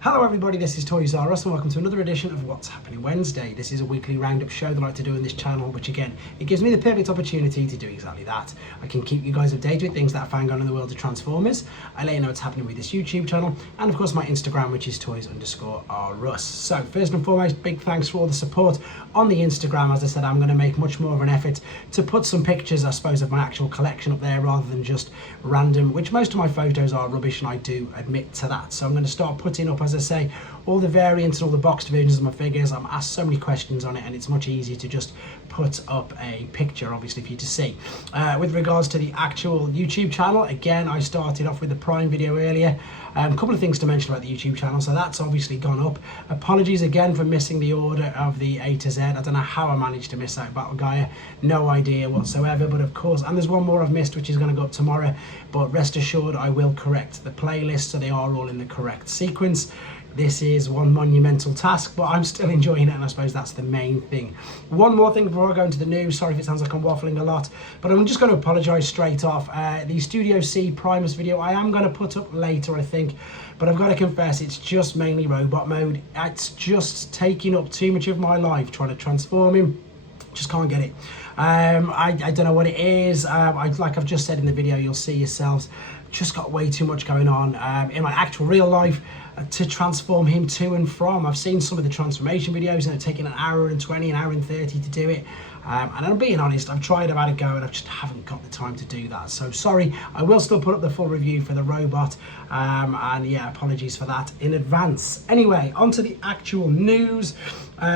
Hello everybody, this is Toys R Us and welcome to another edition of What's Happening Wednesday. This is a weekly roundup show that I like to do on this channel, which again, it gives me the perfect opportunity to do exactly that. I can keep you guys updated with things that are found on in the world of Transformers. I let you know what's happening with this YouTube channel and of course my Instagram, which is toys_rus. So first and foremost, big thanks for all the support on the Instagram. As I said, I'm going to make much more of an effort to put some pictures, I suppose, of my actual collection up there rather than just random, which most of my photos are rubbish and I do admit to that. So I'm going to start putting up, as I say, all the variants and all the boxed versions of my figures. I'm asked so many questions on it and it's much easier to just put up a picture, obviously, for you to see. With regards to the actual YouTube channel, again, I started off with the Prime video earlier. A couple of things to mention about the YouTube channel. So that's obviously gone up. Apologies again for missing the order of the A to Z. I don't know how I managed to miss out Battle Gaia. No idea whatsoever. But of course, and there's one more I've missed, which is going to go up tomorrow. But rest assured, I will correct the playlist so they are all in the correct sequence. This is one monumental task, but I'm still enjoying it, and I suppose that's the main thing. One more thing before I go into the news. Sorry if it sounds like I'm waffling a lot, but I'm just going to apologise straight off. The Studio C Primus video I am going to put up later, I think, but I've got to confess it's just mainly robot mode. It's just taking up too much of my life trying to transform him. Just can't get it. I don't know what it is. Like I've just said in the video, you'll see yourselves, just got way too much going on in my actual real life to transform him to and from. I've seen some of the transformation videos and it's taking an hour and 20, an hour and 30 to do it. And I'm being honest, I've tried, I've had a go, and I just haven't got the time to do that. So sorry, I will still put up the full review for the robot. And yeah, apologies for that in advance. Anyway, on to the actual news.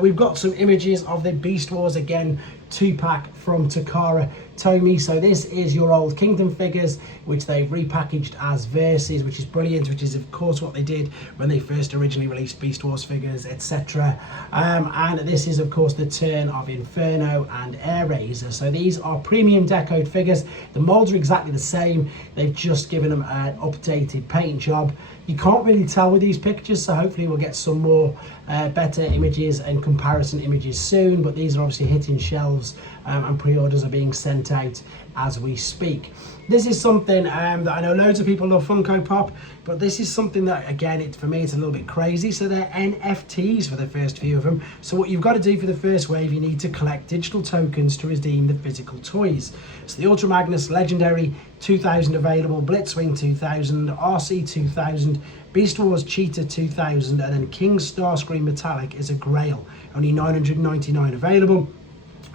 We've got some images of the Beast Wars again 2-pack from Takara Tomy. So this is your old Kingdom figures, which they've repackaged as Versus, which is brilliant, which is of course what they did when they first originally released Beast Wars figures, etc. And this is of course the turn of Inferno and Air Razor. So these are premium decoed figures. The molds are exactly the same. They've just given them an updated paint job. You can't really tell with these pictures, so hopefully we'll get some more better images and comparison images soon, but these are obviously hitting shelves and pre-orders are being sent out as we speak. This is something that I know loads of people love Funko Pop, but this is something that, again, for me, it's a little bit crazy. So they're NFTs for the first few of them. So what you've got to do for the first wave, you need to collect digital tokens to redeem the physical toys. So the Ultra Magnus Legendary 2000 available, Blitzwing 2000, RC 2000, Beast Wars Cheetah 2000, and then King Starscream Metallic is a Grail, only 999 available.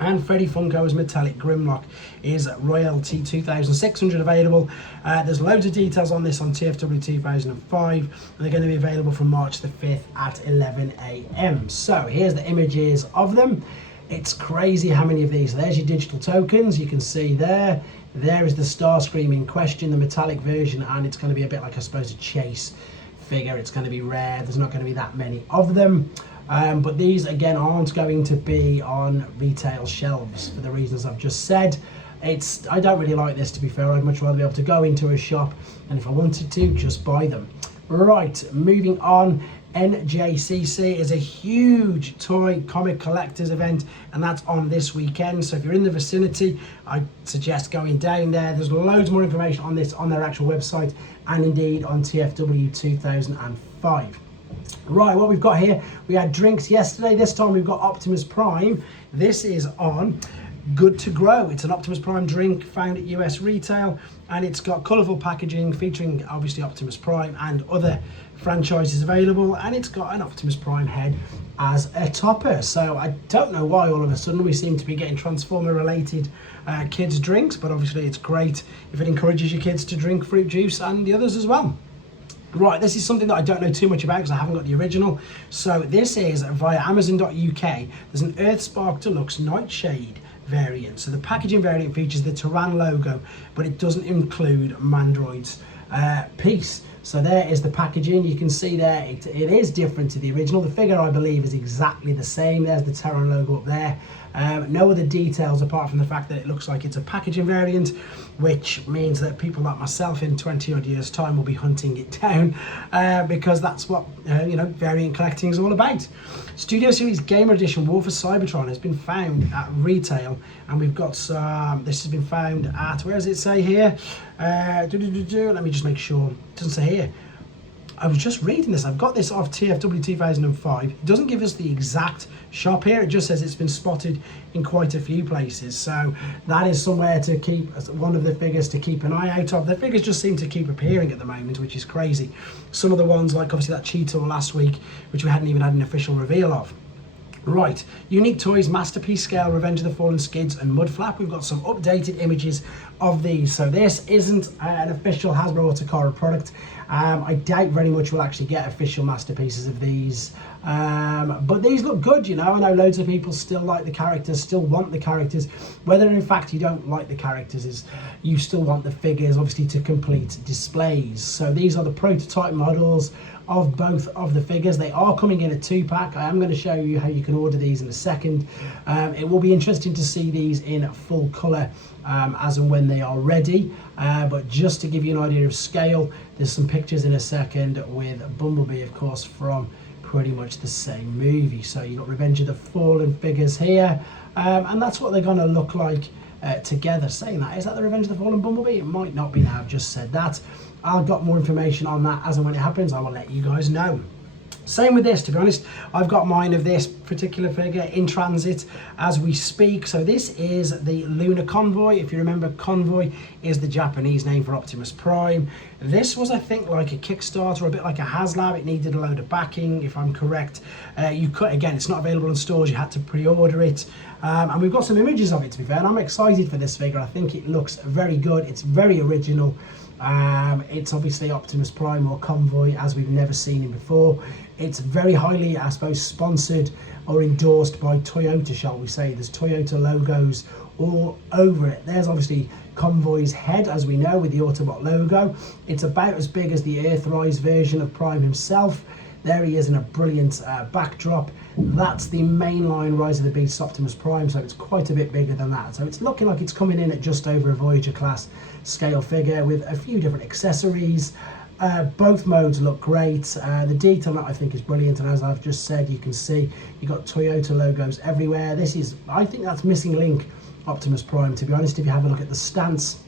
And Freddy Funko's Metallic Grimlock is Royalty 2600 available. There's loads of details on this on TFW 2005, and they're going to be available from March the 5th at 11 AM. So here's the images of them. It's crazy how many of these. There's your digital tokens. You can see there. There is the Starscream in question, the metallic version, and it's going to be a bit like, I suppose, a chase figure. It's going to be rare. There's not going to be that many of them. But these, again, aren't going to be on retail shelves for the reasons I've just said. I don't really like this, to be fair. I'd much rather be able to go into a shop and if I wanted to, just buy them. Right, moving on. NJCC is a huge toy comic collectors event, and that's on this weekend. So if you're in the vicinity, I suggest going down there. There's loads more information on this on their actual website and indeed on TFW 2005. Right, what we've got here, we had drinks yesterday. This time we've got Optimus Prime. This is on Good to Grow. It's an Optimus Prime drink found at US retail, and it's got colourful packaging featuring obviously Optimus Prime and other franchises available, and it's got an Optimus Prime head as a topper. So I don't know why all of a sudden we seem to be getting Transformer related kids drinks, but obviously it's great if it encourages your kids to drink fruit juice and the others as well. Right, this is something that I don't know too much about because I haven't got the original. So this is via Amazon.uk. There's an Earthspark Deluxe Nightshade variant. So the packaging variant features the Terran logo, but it doesn't include Mandroid's piece. So there is the packaging. You can see there it is different to the original. The figure, I believe, is exactly the same. There's the Terran logo up there. No other details apart from the fact that it looks like it's a packaging variant, which means that people like myself in 20 odd years time will be hunting it down because that's what variant collecting is all about. Studio Series Gamer Edition War for Cybertron has been found at retail, and we've got some. This has been found at, where does it say here? Let me just make sure. It doesn't say here. I was just reading this. I've got this off TFW 2005. It doesn't give us the exact shop here. It just says it's been spotted in quite a few places. So that is somewhere to keep, one of the figures to keep an eye out of. The figures just seem to keep appearing at the moment, which is crazy. Some of the ones, like obviously that Cheetor last week, which we hadn't even had an official reveal of. Right, Unique Toys, Masterpiece Scale, Revenge of the Fallen Skids and Mudflap. We've got some updated images of these. So this isn't an official Hasbro or Takara product. I doubt very much we'll actually get official masterpieces of these. But these look good, you know. I know loads of people still like the characters, still want the characters. Whether in fact you don't like the characters is you still want the figures, obviously, to complete displays. So these are the prototype models of both of the figures. They are coming in a 2-pack. I am going to show you how you can order these in a second. It will be interesting to see these in full colour as and when they are ready. But just to give you an idea of scale, there's some pictures in a second with Bumblebee, of course, from pretty much the same movie. So you've got Revenge of the Fallen figures here, and that's what they're going to look like together. Saying that, is that the Revenge of the Fallen Bumblebee? It might not be now, I've just said that. I've got more information on that as and when it happens. I will let you guys know. Same with this, to be honest. I've got mine of this particular figure in transit as we speak. So this is the Lunar Convoy. If you remember, Convoy is the Japanese name for Optimus Prime. This was, I think, like a Kickstarter, a bit like a HasLab. It needed a load of backing, if I'm correct. You could, again, it's not available in stores. You had to pre-order it. And we've got some images of it, to be fair, and I'm excited for this figure. I think it looks very good. It's very original. It's obviously Optimus Prime or Convoy as we've never seen him before. It's very highly, I suppose, sponsored or endorsed by Toyota, shall we say. There's Toyota logos all over it. There's obviously Convoy's head, as we know, with the Autobot logo. It's about as big as the Earthrise version of Prime himself. There he is in a brilliant backdrop. That's the mainline Rise of the Beasts Optimus Prime, so it's quite a bit bigger than that. So it's looking like it's coming in at just over a Voyager class scale figure with a few different accessories. Both modes look great. The detail on it, I think, is brilliant, and as I've just said, you can see you've got Toyota logos everywhere. This is, I think that's missing link Optimus Prime, to be honest, if you have a look at the stance.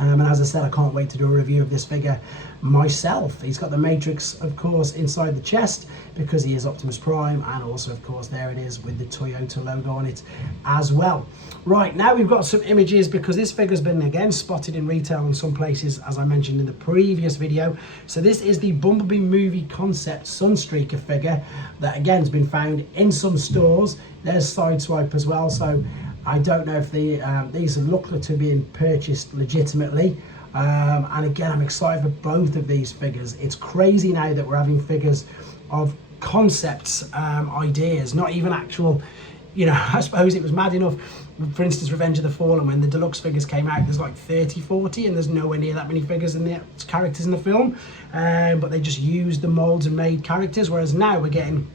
And as I said, I can't wait to do a review of this figure myself. He's got the Matrix, of course, inside the chest because he is Optimus Prime, and also, of course, there it is with the Toyota logo on it as well. Right, now we've got some images because this figure's been, again, spotted in retail in some places, as I mentioned in the previous video. So this is the Bumblebee movie concept Sunstreaker figure that, again, has been found in some stores. There's Sideswipe as well, so I don't know if these look to be being purchased legitimately. And again, I'm excited for both of these figures. It's crazy now that we're having figures of concepts, ideas, not even actual, you know, I suppose it was mad enough, for instance, Revenge of the Fallen, when the deluxe figures came out, there's like 30, 40, and there's nowhere near that many figures in the characters in the film. But they just used the molds and made characters, whereas now we're getting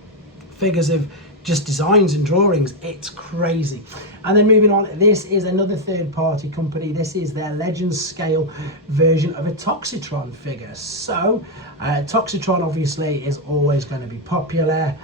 figures of just designs and drawings. It's crazy. And then moving on, this is another third-party company. This is their Legends scale version of a Toxitron figure. So Toxitron obviously is always going to be popular.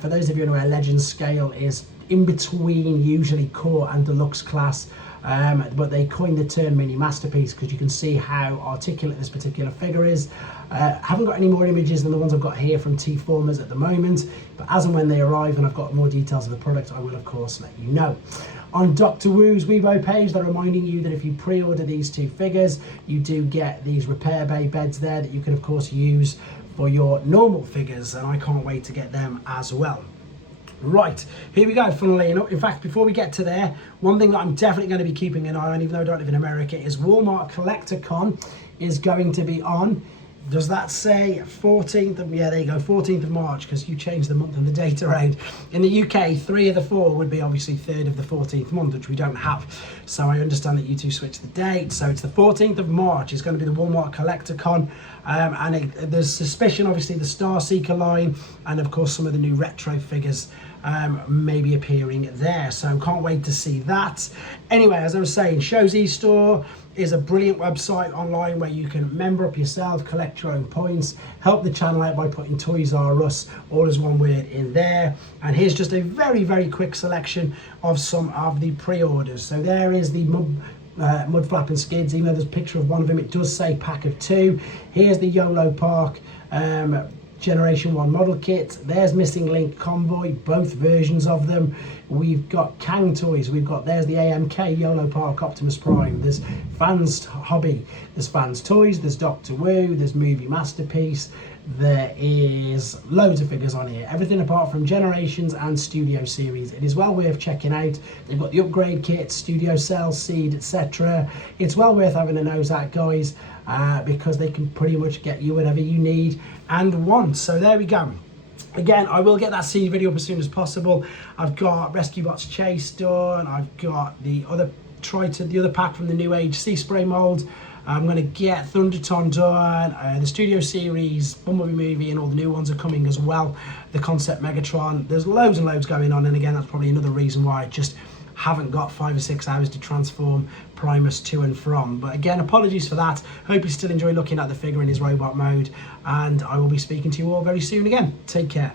For those of you who know, Legends scale is in between usually core and deluxe class. But they coined the term mini masterpiece because you can see how articulate this particular figure is. Haven't got any more images than the ones I've got here from T-Formers at the moment, but as and when they arrive and I've got more details of the product, I will of course let you know. On Dr. Wu's Weibo page, they're reminding you that if you pre-order these two figures, you do get these repair bay beds there that you can of course use for your normal figures, and I can't wait to get them as well. Right, here we go, funnily enough. In fact, before we get to there, one thing that I'm definitely going to be keeping an eye on, even though I don't live in America, is Walmart Collector Con is going to be on. Does that say 14th of, yeah, there you go, 14th of March, because you changed the month and the date around. In the UK, 3 of the 4 would be obviously 3rd of the 14th month, which we don't have. So I understand that you two switched the date. So it's the 14th of March. It's going to be the Walmart Collector Con. There's suspicion, obviously, the Star Seeker line, and of course some of the new retro figures may be appearing there. So can't wait to see that. Anyway, as I was saying, Shows eStore is a brilliant website online where you can member up yourself, collect your own points, help the channel out by putting Toys R Us, all as one word, in there. And here's just a very, very quick selection of some of the pre-orders. So there is the Mudflap and Skids. Even though there's a picture of one of them, it does say pack of 2. Here's the YOLO Park Generation 1 model kit. There's Missing Link Convoy, both versions of them. We've got Kang toys. There's the AMK YOLO Park Optimus Prime. There's Fans Hobby. There's Fans Toys. There's Doctor Who. There's Movie Masterpiece. There is loads of figures on here. Everything apart from Generations and Studio Series. It is well worth checking out. They've got the upgrade kits, Studio Cell, Seed, etc. It's well worth having a nose at, guys, because they can pretty much get you whatever you need and want. So there we go. Again, I will get that seed video up as soon as possible. I've got Rescue Bots Chase done. I've got the other the other pack from the New Age Sea Spray mold. I'm going to get Thunderton done, the Studio Series, Bumblebee movie, and all the new ones are coming as well. The Concept Megatron. There's loads and loads going on, and again, that's probably another reason why I just haven't got 5 or 6 hours to transform Primus to and from. But again, apologies for that. Hope you still enjoy looking at the figure in his robot mode, and I will be speaking to you all very soon again. Take care.